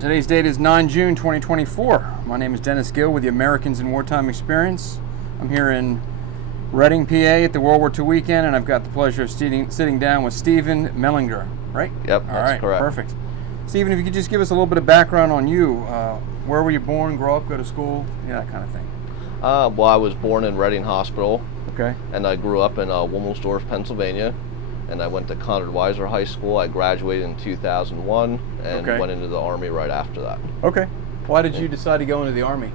Today's date is 9 June 2024. My name is Dennis Gill with the Americans in Wartime Experience. I'm here in Reading, PA at the World War II weekend, and I've got the pleasure of sitting down with Steven Mellinger, right? Yep, that's correct. Perfect. Steven, if you could just give us a little bit of background on you. Where were you born, grow up, go to school, that kind of thing? Well, I was born in Reading Hospital. Okay. And I grew up in Wilmelsdorf, Pennsylvania. And I went to Conrad Weiser High School. I graduated in 2001 and went into the Army right after that. Okay. Why did you decide to go into the Army?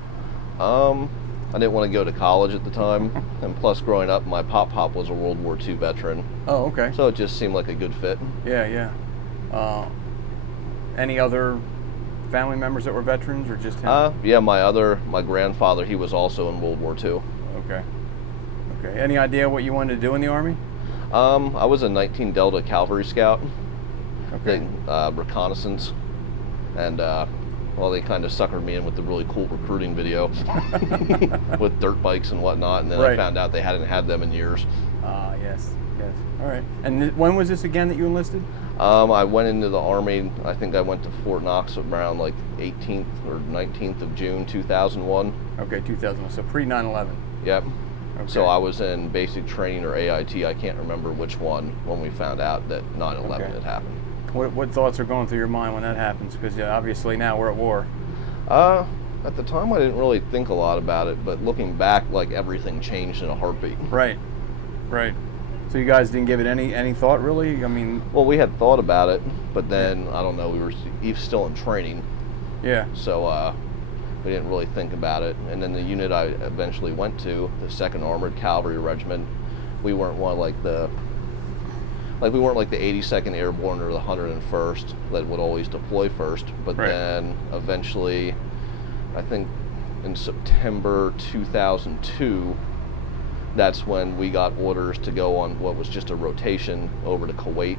I didn't want to go to college at the time. And plus, growing up, my pop was a World War II veteran. Oh, okay. So it just seemed like a good fit. Yeah. Any other family members that were veterans, or just him? Yeah, my grandfather, he was also in World War II. Okay. Any idea what you wanted to do in the Army? I was a 19 Delta Cavalry Scout. Okay. Reconnaissance. And, well, they kind of suckered me in with the really cool recruiting video with dirt bikes and whatnot, and then I found out they hadn't had them in years. Yes. All right. And when was this again that you enlisted? I went into the Army, I think I went to Fort Knox around like 18th or 19th of June, 2001. Okay, 2001, so pre-9/11. Yep. Okay. So I was in basic training or AIT, I can't remember which one, when we found out that 9/11 had happened. What thoughts are going through your mind when that happens? Because obviously now we're at war. At the time I didn't really think a lot about it, but looking back, like everything changed in a heartbeat. Right. So you guys didn't give it any thought, really? I mean... Well, we had thought about it, but then, I don't know, we were still in training. Yeah. So we didn't really think about it. And then the unit I eventually went to, the 2nd Armored Cavalry Regiment, we weren't the 82nd Airborne or the 101st that would always deploy first. But then eventually, I think in September 2002, that's when we got orders to go on what was just a rotation over to Kuwait.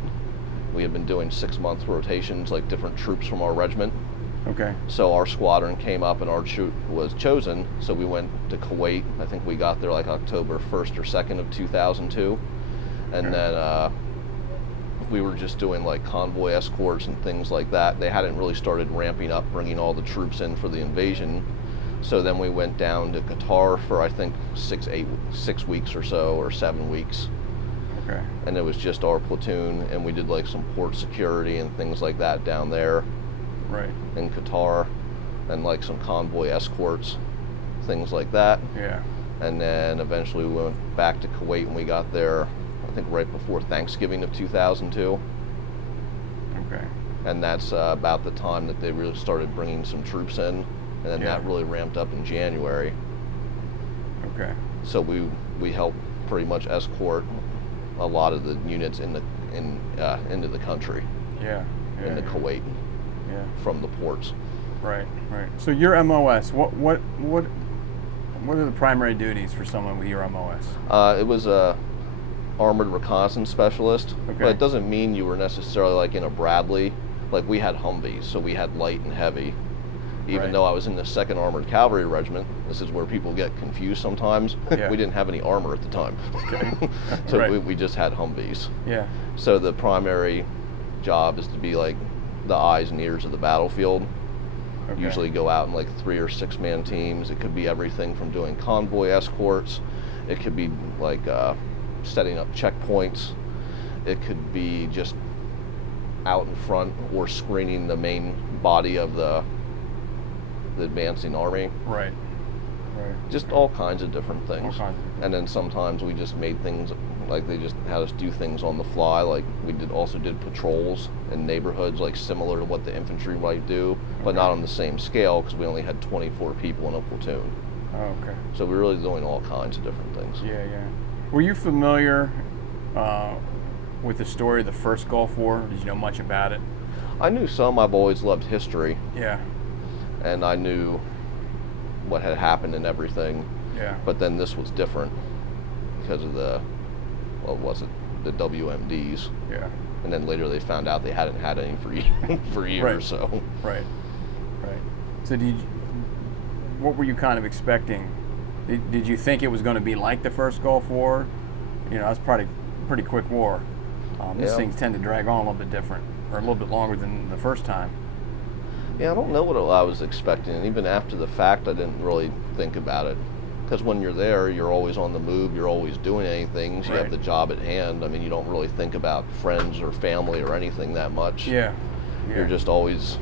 We had been doing 6-month rotations, like different troops from our regiment. Okay. So our squadron came up and our troop was chosen, so we went to Kuwait. I think we got there like October 1st or 2nd of 2002. And then we were just doing like convoy escorts and things like that. They hadn't really started ramping up, bringing all the troops in for the invasion. So then we went down to Qatar for I think 6 weeks or so, or 7 weeks. Okay. And it was just our platoon, and we did like some port security and things like that down there. Right. In Qatar, and like some convoy escorts, things like that. Yeah. And then eventually we went back to Kuwait, and we got there, I think right before Thanksgiving of 2002. Okay. And that's about the time that they really started bringing some troops in. And then that really ramped up in January. Okay. So we helped pretty much escort a lot of the units into the country. Yeah. Into Kuwait. Yeah. From the ports. Right. So your MOS, what are the primary duties for someone with your MOS? It was a armored reconnaissance specialist. Okay. But it doesn't mean you were necessarily like in a Bradley. Like we had Humvees, so we had light and heavy. Even though I was in the 2nd Armored Cavalry Regiment, this is where people get confused sometimes. Yeah. We didn't have any armor at the time. Okay. So we just had Humvees. Yeah. So the primary job is to be like the eyes and ears of the battlefield. Okay. Usually go out in like 3 or 6 man teams. It could be everything from doing convoy escorts. It could be like setting up checkpoints. It could be just out in front or screening the main body of the advancing army. Right. Just all kinds of different things. And then sometimes we just made things, like they just had us do things on the fly. Like we also did patrols in neighborhoods, like similar to what the infantry might do, but not on the same scale because we only had 24 people in a platoon. Oh, okay. So we're really doing all kinds of different things. Yeah. Were you familiar with the story of the first Gulf War? Did you know much about it? I knew some. I've always loved history. Yeah. And I knew what had happened and everything. Yeah. But then this was different because of the WMDs. Yeah. And then later they found out they hadn't had any for years. Right. So. Right. So what were you kind of expecting? Did you think it was going to be like the first Gulf War? It was probably a pretty quick war. These things tend to drag on a little bit different, or a little bit longer than the first time. Yeah, I don't know what I was expecting, and even after the fact, I didn't really think about it. Because when you're there, you're always on the move, you're always doing anything, so you have the job at hand. I mean, you don't really think about friends or family or anything that much. Yeah. You're just always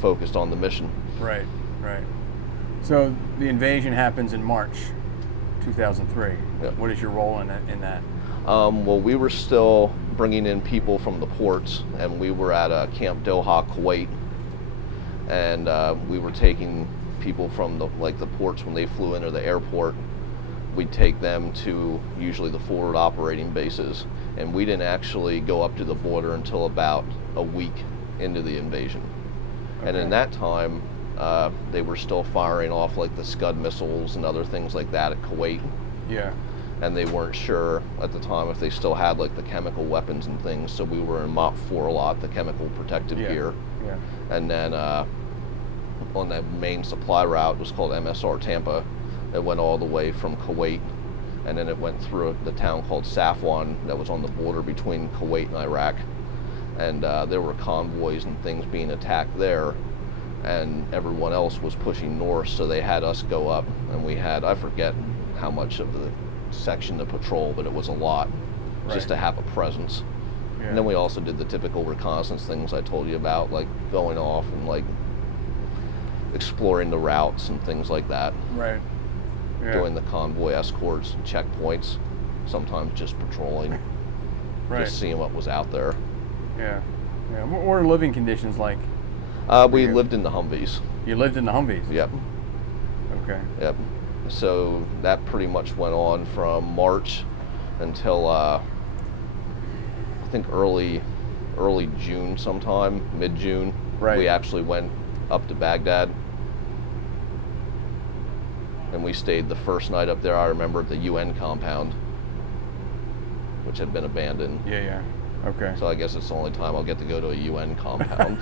focused on the mission. Right. So the invasion happens in March 2003. Yep. What is your role in that? Well, we were still bringing in people from the ports, and we were at Camp Doha, Kuwait, and we were taking people from the ports when they flew into the airport. We'd take them to usually the forward operating bases, and we didn't actually go up to the border until about a week into the invasion. Okay. And in that time, they were still firing off like the Scud missiles and other things like that at Kuwait. Yeah. And they weren't sure at the time if they still had like the chemical weapons and things, so we were in MOP 4 a lot, the chemical protective gear. Yeah. And then on that main supply route, it was called MSR Tampa. It went all the way from Kuwait, and then it went through the town called Safwan that was on the border between Kuwait and Iraq. And there were convoys and things being attacked there, and everyone else was pushing north, so they had us go up, and we had, I forget how much of the section to patrol, but it was a lot, just to have a presence. Yeah. And then we also did the typical reconnaissance things I told you about, like going off and like exploring the routes and things like that. Right. Yeah. Doing the convoy escorts and checkpoints, sometimes just patrolling, just seeing what was out there. Yeah. What were living conditions like? We lived in the Humvees. You lived in the Humvees? Yep. Okay. Yep. So that pretty much went on from March until I think early June sometime, mid-June. Right. We actually went up to Baghdad, and we stayed the first night up there, I remember, at the UN compound, which had been abandoned. Yeah. Okay. So I guess it's the only time I'll get to go to a UN compound.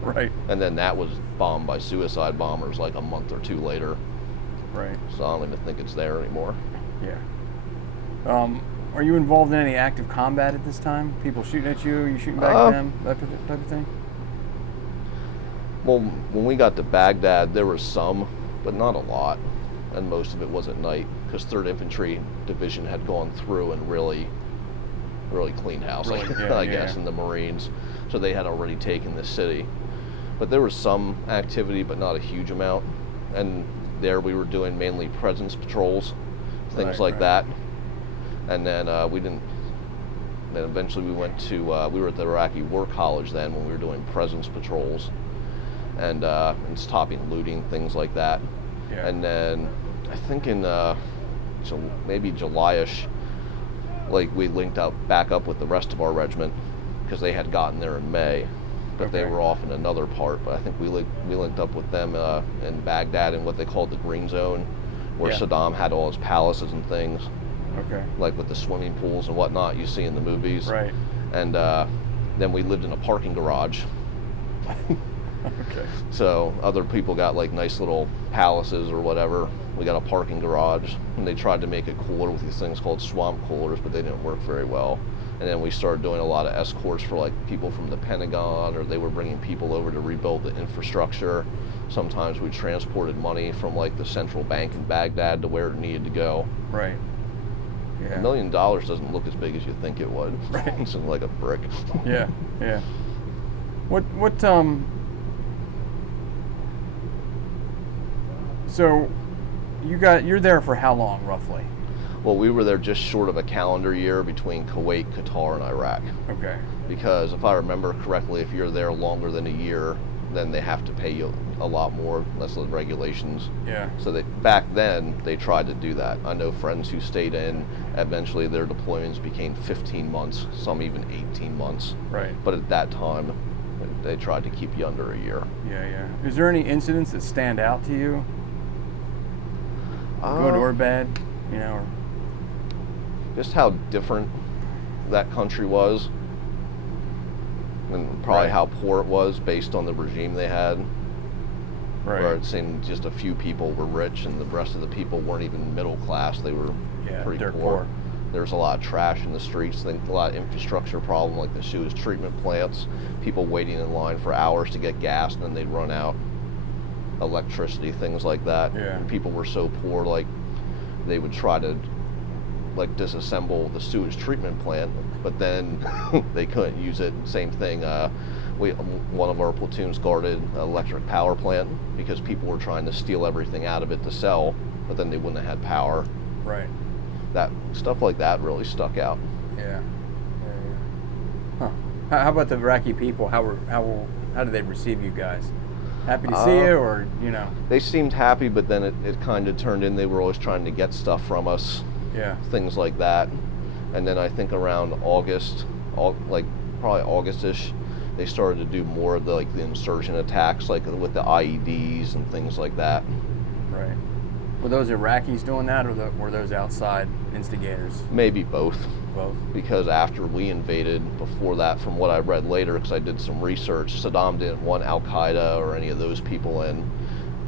Right. And then that was bombed by suicide bombers like a month or two later. Right. So I don't even think it's there anymore. Yeah. Are you involved in any active combat at this time? People shooting at you? You shooting back at them? That type of thing? Well, when we got to Baghdad, there was some, but not a lot. And most of it was at night, because 3rd Infantry Division had gone through and really cleaned house, I guess, in the Marines. So they had already taken the city. But there was some activity, but not a huge amount. And there we were doing mainly presence patrols, things like that. And then then eventually we went to, we were at the Iraqi War College then when we were doing presence patrols and stopping looting, things like that. Yeah. And then I think in maybe July-ish, like we linked back up with the rest of our regiment, because they had gotten there in May, but they were off in another part. But I think we linked up with them in Baghdad in what they called the Green Zone, where Saddam had all his palaces and things. Okay. Like with the swimming pools and whatnot you see in the movies. Right. And then we lived in a parking garage. Okay. So other people got like nice little palaces or whatever. We got a parking garage, and they tried to make it cooler with these things called swamp coolers, but they didn't work very well. And then we started doing a lot of escorts for like people from the Pentagon, or they were bringing people over to rebuild the infrastructure. Sometimes we transported money from like the central bank in Baghdad to where it needed to go. Right. Yeah. $1 million doesn't look as big as you think it would. Right. It's like a brick. Yeah. So you're there for how long, roughly? Well, we were there just short of a calendar year between Kuwait, Qatar, and Iraq. Okay. Because if I remember correctly, if you're there longer than a year, then they have to pay you a lot more. That's the regulations. Yeah. So back then, they tried to do that. I know friends who stayed in. Eventually, their deployments became 15 months, some even 18 months. Right. But at that time, they tried to keep you under a year. Yeah. Is there any incidents that stand out to you? Good or bad, or just how different that country was, and probably how poor it was based on the regime they had. Right. Where it seemed just a few people were rich, and the rest of the people weren't even middle class; they were pretty poor. There's a lot of trash in the streets, a lot of infrastructure problem like the sewage treatment plants, people waiting in line for hours to get gas and then they'd run out, electricity, things like that. Yeah. And people were so poor, like they would try to like disassemble the sewage treatment plant, but then they couldn't use it. Same thing, one of our platoons guarded an electric power plant because people were trying to steal everything out of it to sell, but then they wouldn't have had power. Right. That stuff like that really stuck out. Yeah. Huh. How about the Iraqi people? How did they receive you guys? Happy to see you, or They seemed happy, but then it kind of turned in. They were always trying to get stuff from us. Yeah. Things like that. And then I think around August, probably August-ish, they started to do more of the insurgent attacks, like with the IEDs and things like that. Right. Were those Iraqis doing that, or were those outside instigators? Maybe both. Both. Because after we invaded, before that, from what I read later, because I did some research, Saddam didn't want Al-Qaeda or any of those people in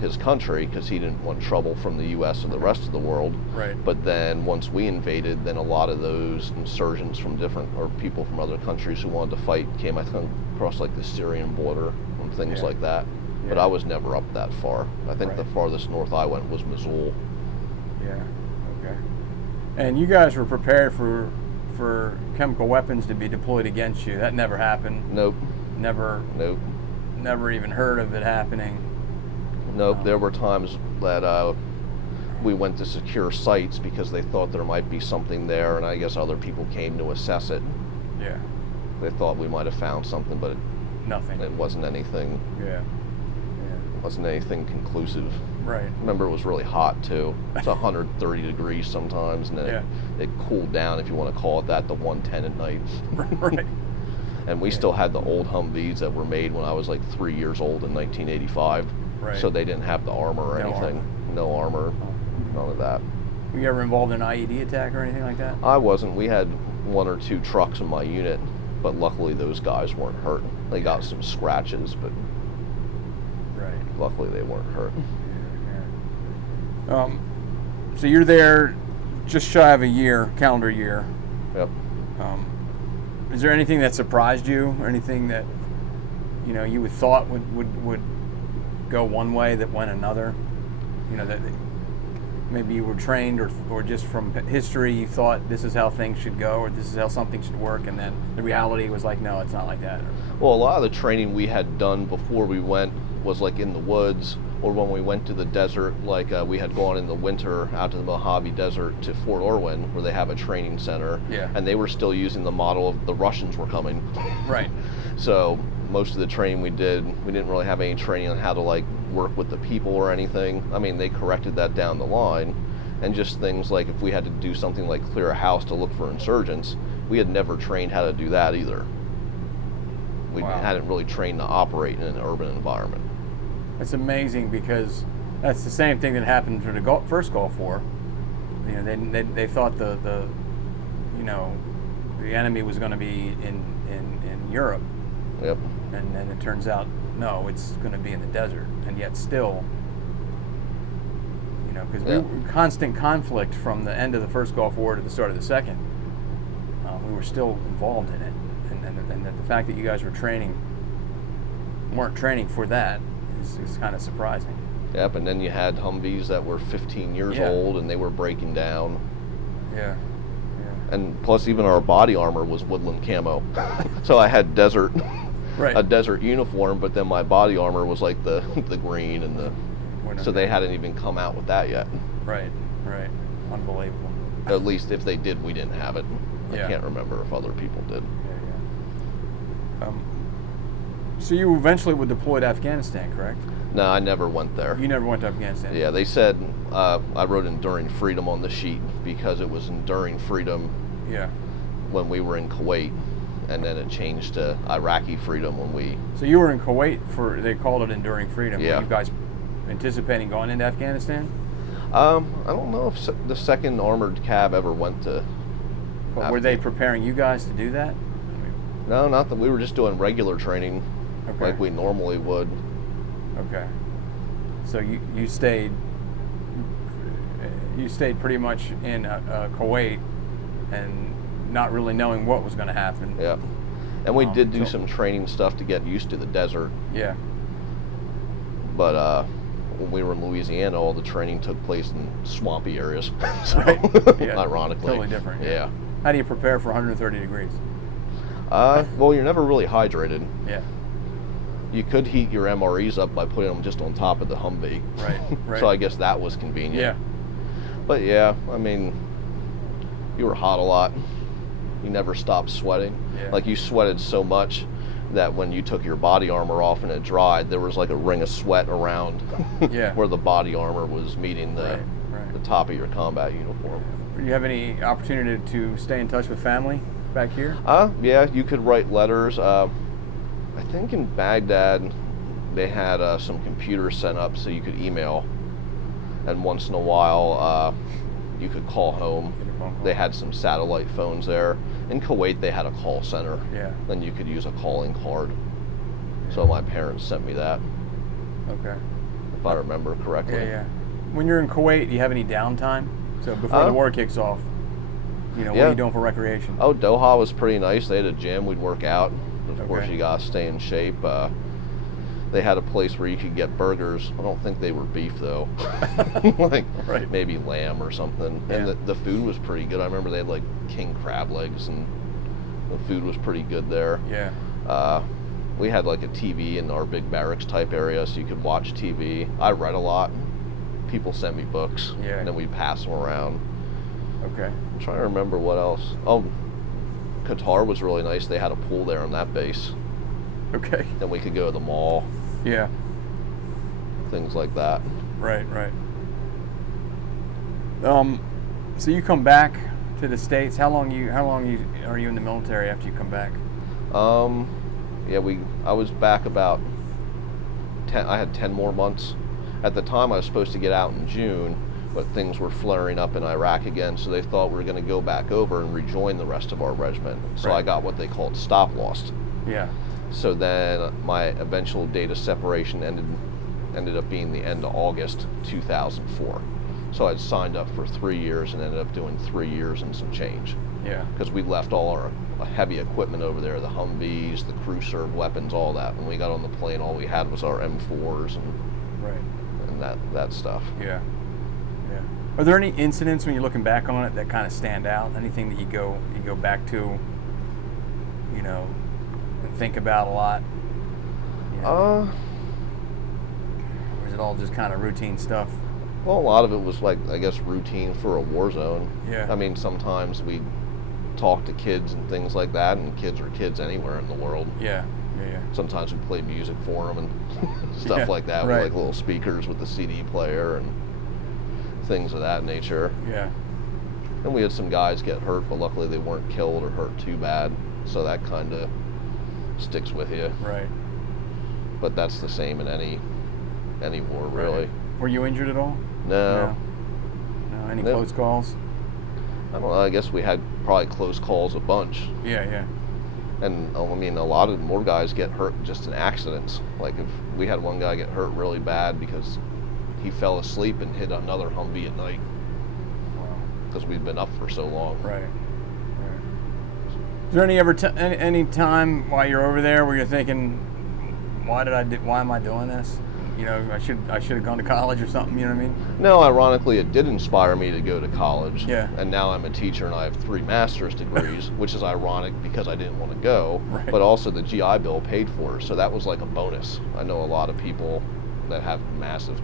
his country because he didn't want trouble from the U.S. and the rest of the world. Right. But then once we invaded, then a lot of those insurgents from or people from other countries who wanted to fight came, I think, across like the Syrian border and things like that. Yeah. But I was never up that far. I think Right. the farthest north I went was Mosul. Yeah. Okay. And you guys were prepared for chemical weapons to be deployed against you. That never happened. Nope. Never even heard of it happening. Nope. There were times that we went to secure sites because they thought there might be something there, and I guess other people came to assess it. Yeah. They thought we might have found something, but Nothing. it wasn't anything. Yeah. Wasn't anything conclusive. Right. Remember, it was really hot too. It's 130 degrees sometimes, and then it cooled down, if you want to call it that, to 110 at night. Right. And we still had the old Humvees that were made when I was like 3 years old in 1985. Right. So they didn't have the armor or anything. No armor, none of that. Were you ever involved in an IED attack or anything like that? I wasn't. We had 1 or 2 trucks in my unit, but luckily those guys weren't hurt. They got some scratches, but luckily they weren't hurt. So you're there just shy of a year, calendar year. Yep. Is there anything that surprised you, or anything that you would thought would go one way that went another? That maybe you were trained, or just from history you thought this is how things should go, or this is how something should work, and then the reality was like, no, it's not like that. Well, a lot of the training we had done before we went was like in the woods, or when we went to the desert, like we had gone in the winter out to the Mojave Desert to Fort Irwin, where they have a training center. Yeah. And they were still using the model of the Russians were coming. Right. So most of the training we didn't really have any training on how to like work with the people or anything. I mean, they corrected that down the line, and just things like if we had to do something like clear a house to look for insurgents, we had never trained how to do that either. We hadn't really trained to operate in an urban environment. It's amazing, because that's the same thing that happened for the first Gulf War. They thought the enemy was going to be in Europe. Yep. And then it turns out, no, it's going to be in the desert. And yet still, because we were constant conflict from the end of the first Gulf War to the start of the second. We were still involved in it. And the fact that you guys weren't training for that is kind of surprising. Yep, and then you had Humvees that were 15 years old, and they were breaking down. Yeah. And plus, even our body armor was woodland camo. So I had a desert uniform, but then my body armor was like the green and so they hadn't even come out with that yet. Right. Unbelievable. At least if they did, we didn't have it. I Yeah. can't remember if other people did. So you eventually were deployed to Afghanistan, correct? No, I never went there. You never went to Afghanistan? Yeah, they said I wrote Enduring Freedom on the sheet because it was Enduring Freedom when we were in Kuwait, and then it changed to Iraqi Freedom when we... So you were in Kuwait they called it Enduring Freedom. Yeah. Were you guys anticipating going into Afghanistan? I don't know if the 2nd Armored Cav ever went to... But were they preparing you guys to do that? No, not that. We were just doing regular training like we normally would. Okay. So you stayed pretty much in Kuwait and not really knowing what was going to happen. Yeah. And we did do so- some training stuff to get used to the desert. Yeah. But when we were in Louisiana, all the training took place in swampy areas. So, Right. Yeah. ironically. Totally different. Yeah. How do you prepare for 130 degrees? Well, you're never really hydrated. Yeah. You could heat your MREs up by putting them just on top of the Humvee. Right. Right. So I guess that was convenient. Yeah. But yeah, I mean, you were hot a lot. You never stopped sweating. Yeah. Like you sweated so much that when you took your body armor off and it dried, there was like a ring of sweat around Yeah. where the body armor was meeting the Right. the top of your combat uniform. Do you have any opportunity to stay in touch with family back here? Yeah, you could write letters. I think in Baghdad they had some computers set up so you could email, and once in a while you could call home. Get a phone call. They had some satellite phones there. In Kuwait they had a call center. Yeah. Then you could use a calling card. So my parents sent me that, Okay. if I remember correctly. Yeah, yeah. When you're in Kuwait, do you have any downtime? So before the war kicks off, what are yeah. you doing for recreation? Oh, Doha was pretty nice. They had a gym. We'd work out. Of course, Okay. you gotta stay in shape. They had a place where you could get burgers. I don't think they were beef though, like Right. maybe lamb or something. And Yeah. the food was pretty good. I remember they had like king crab legs, and the food was pretty good there. Yeah. We had like a TV in our big barracks type area, so you could watch TV. I read a lot. People sent me books, Yeah. and then we'd pass them around. Okay. I'm trying to remember what else. Oh, Qatar was really nice. They had a pool there on that base. Okay. Then we could go to the mall, Yeah. things like that. Right. Right. So you come back to the States. How long are you in the military after you come back? Yeah, I was back about 10. I had 10 more months. At the time, I was supposed to get out in June, but things were flaring up in Iraq again, so they thought we were going to go back over and rejoin the rest of our regiment. So Right. I got what they called stop lost. Yeah. So then my eventual date of separation ended up being the end of August 2004. So I'd signed up for 3 years and ended up doing 3 years and some change. Yeah. Because we left all our heavy equipment over there, the Humvees, the crew served weapons, all that. When we got on the plane, all we had was our M4s Right. and that stuff. Yeah. Yeah. Are there any incidents when you're looking back on it that kind of stand out? Anything that you go back to, and think about a lot? Or is it all just kind of routine stuff? Well, a lot of it was like, I guess, routine for a war zone. Yeah. I mean, sometimes we talk to kids and things like that, and kids are kids anywhere in the world. Yeah. Yeah. Sometimes we play music for them and stuff Yeah, like that, right. with like little speakers with the CD player and things of that nature. Yeah. And we had some guys get hurt, but luckily they weren't killed or hurt too bad, so that kind of sticks with you. Right. But that's the same in any war, really. Right. Were you injured at all? No. No. Any No. close calls? I don't know. I guess we had probably close calls a bunch. Yeah. Yeah. And I mean, a lot of more guys get hurt just in accidents. Like if we had one guy get hurt really bad because he fell asleep and hit another Humvee at night Wow. because we'd been up for so long. Right. Is there any time while you're over there where you're thinking, why am I doing this? I should have gone to college or something. You know what I mean? No, ironically, it did inspire me to go to college. Yeah. And now I'm a teacher and I have 3 master's degrees, which is ironic because I didn't want to go. Right. But also the GI Bill paid for it, so that was like a bonus. I know a lot of people that have massive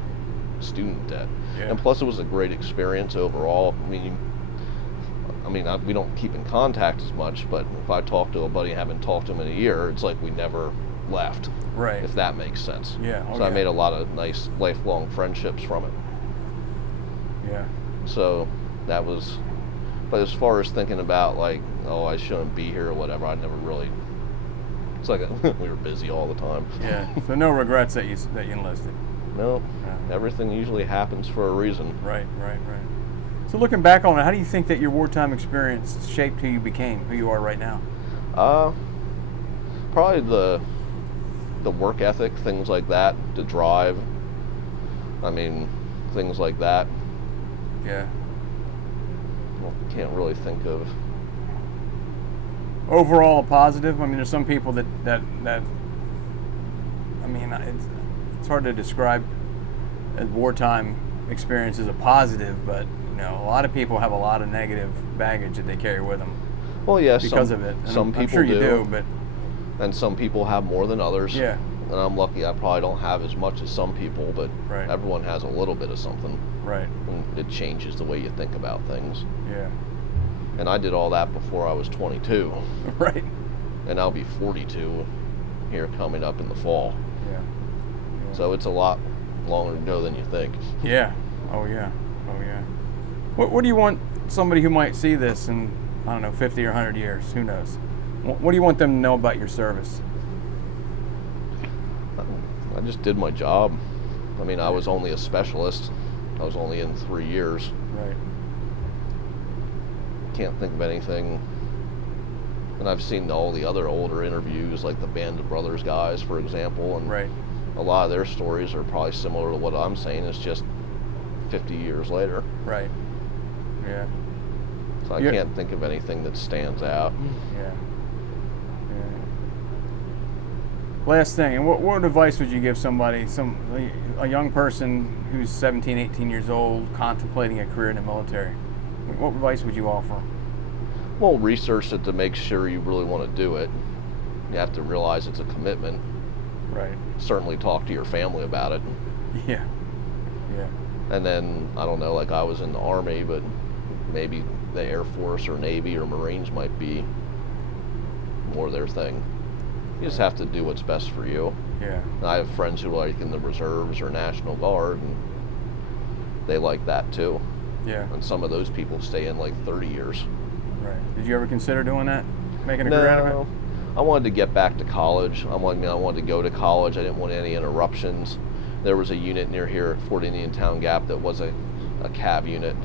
student debt. Yeah. And plus it was a great experience overall. We don't keep in contact as much, but if I talk to a buddy and haven't talked to him in a year, it's like we never left. Right. If that makes sense. Yeah. So I made a lot of nice lifelong friendships from it. Yeah. So that was, but as far as thinking about like, oh, I shouldn't be here or whatever, I never really, it's like we were busy all the time. Yeah. So no regrets that you enlisted. No, Yeah. everything usually happens for a reason. Right. So looking back on it, how do you think that your wartime experience shaped who you are right now? Probably the work ethic, things like that, the drive. Things like that. Yeah. Well, can't really think of overall a positive? I mean, there's some people that I mean, it's hard to describe as wartime experience as a positive, but a lot of people have a lot of negative baggage that they carry with them. Well, yes, because of it. And some people I'm sure you do, but and some people have more than others. Yeah. And I'm lucky I probably don't have as much as some people, but right. everyone has a little bit of something. Right. And it changes the way you think about things. Yeah. And I did all that before I was 22. Right. And I'll be 42 here coming up in the fall. Yeah. So it's a lot longer to go than you think. Yeah. Oh yeah. Oh yeah. What do you want somebody who might see this in, I don't know, 50 or 100 years? Who knows? What do you want them to know about your service? I just did my job. I mean, I was only a specialist. I was only in 3 years. Right. Can't think of anything. And I've seen all the other older interviews, like the Band of Brothers guys, for example, and right. a lot of their stories are probably similar to what I'm saying. It's just 50 years later. Right. Yeah. So I can't think of anything that stands out. Yeah. Last thing, and what advice would you give somebody, a young person who's 17, 18 years old, contemplating a career in the military? What advice would you offer? Well, research it to make sure you really want to do it. You have to realize it's a commitment. Right. Certainly talk to your family about it. Yeah. Yeah. And then, I don't know, like I was in the Army, but maybe the Air Force or Navy or Marines might be more their thing. You just have to do what's best for you. Yeah. I have friends who are like in the reserves or National Guard, and they like that too. Yeah. And some of those people stay in like 30 years. Right. Did you ever consider doing that? Making a career out of it? I wanted to get back to college. I wanted to go to college. I didn't want any interruptions. There was a unit near here at Fort Indian Town Gap that was a CAV unit,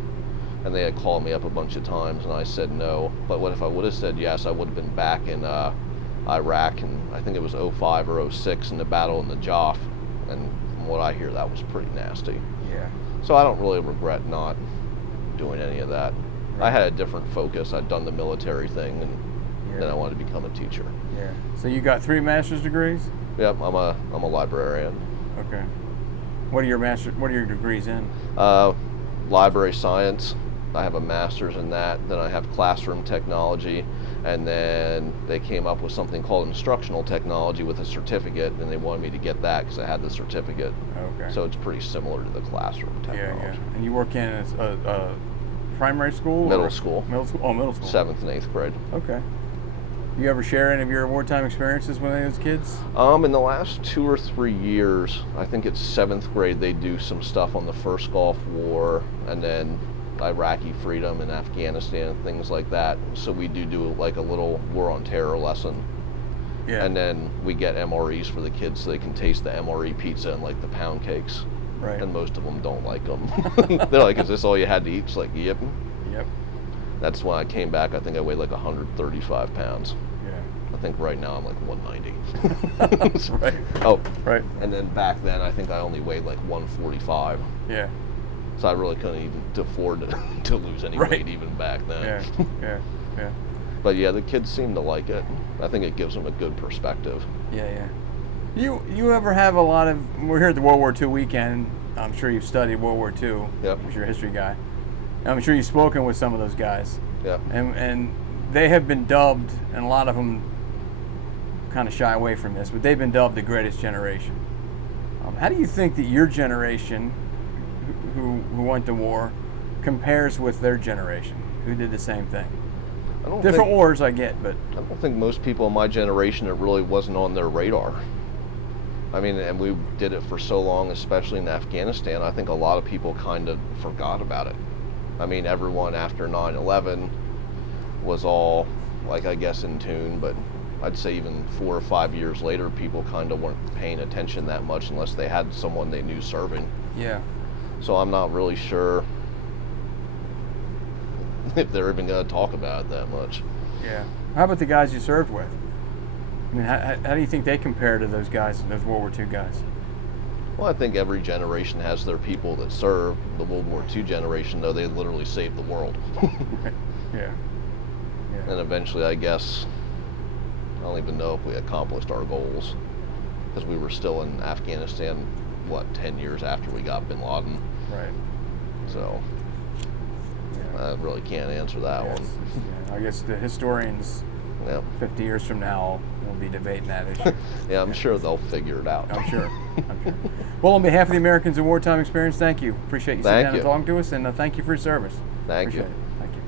and they had called me up a bunch of times, and I said no. But what if I would have said yes, I would have been back in Iraq, and I think it was 05 or 06 in the battle in the Joff, and from what I hear, that was pretty nasty. Yeah. So I don't really regret not doing any of that. Right. I had a different focus. I'd done the military thing, and then I wanted to become a teacher. Yeah. So you got 3 master's degrees? Yep, I'm a librarian. Okay. What are your degrees in? Library science. I have a master's in that. Then I have classroom technology, and then they came up with something called instructional technology with a certificate, and they wanted me to get that because I had the certificate. Okay. So it's pretty similar to the classroom technology. Yeah, yeah. And you work in a primary school? Middle school. Middle school? Oh, middle school. 7th and 8th grade. Okay. You ever share any of your wartime experiences with any of those kids? In the last 2 or 3 years, I think it's 7th grade, they do some stuff on the first Gulf War, and then Iraqi Freedom and Afghanistan and things like that. So we do like a little War on Terror lesson. Yeah. And then we get MREs for the kids so they can taste the MRE pizza and like the pound cakes. Right. And most of them don't like them. They're like, is this all you had to eat? It's like, yep. Yep. That's when I came back, I think I weighed like 135 pounds. Yeah. I think right now I'm like 190. Right. Oh, right. And then back then I think I only weighed like 145. Yeah. So I really couldn't even afford to lose any weight even back then. Yeah. Yeah. Yeah. But yeah, the kids seem to like it. I think it gives them a good perspective. Yeah, yeah. You ever have a lot of, we're here at the World War II weekend. I'm sure you've studied World War II. Yep. You're a history guy. I'm sure you've spoken with some of those guys. Yeah. And they have been dubbed, and a lot of them kind of shy away from this, but they've been dubbed the greatest generation. How do you think that your generation, who went to war, compares with their generation, who did the same thing? Different wars, I get, but I don't think most people in my generation, it really wasn't on their radar. I mean, and we did it for so long, especially in Afghanistan, I think a lot of people kind of forgot about it. I mean, everyone after 9/11 was all, like, I guess, in tune, but I'd say even 4 or 5 years later, people kind of weren't paying attention that much unless they had someone they knew serving. Yeah. So I'm not really sure if they're even going to talk about it that much. Yeah. How about the guys you served with? I mean, how do you think they compare to those guys, those World War II guys? Well, I think every generation has their people that serve. The World War II generation, though, they literally saved the world. Yeah. And eventually, I guess, don't even know if we accomplished our goals, because we were still in Afghanistan, 10 years after we got bin Laden. Right. So I really can't answer that one. I guess the historians, 50 years from now, will be debating that issue. Yeah, I'm sure they'll figure it out. I'm sure. Well, on behalf of the Americans in Wartime Experience, thank you. Appreciate you sitting down and talking to us, and thank you for your service. Thank you. Appreciate it. Thank you.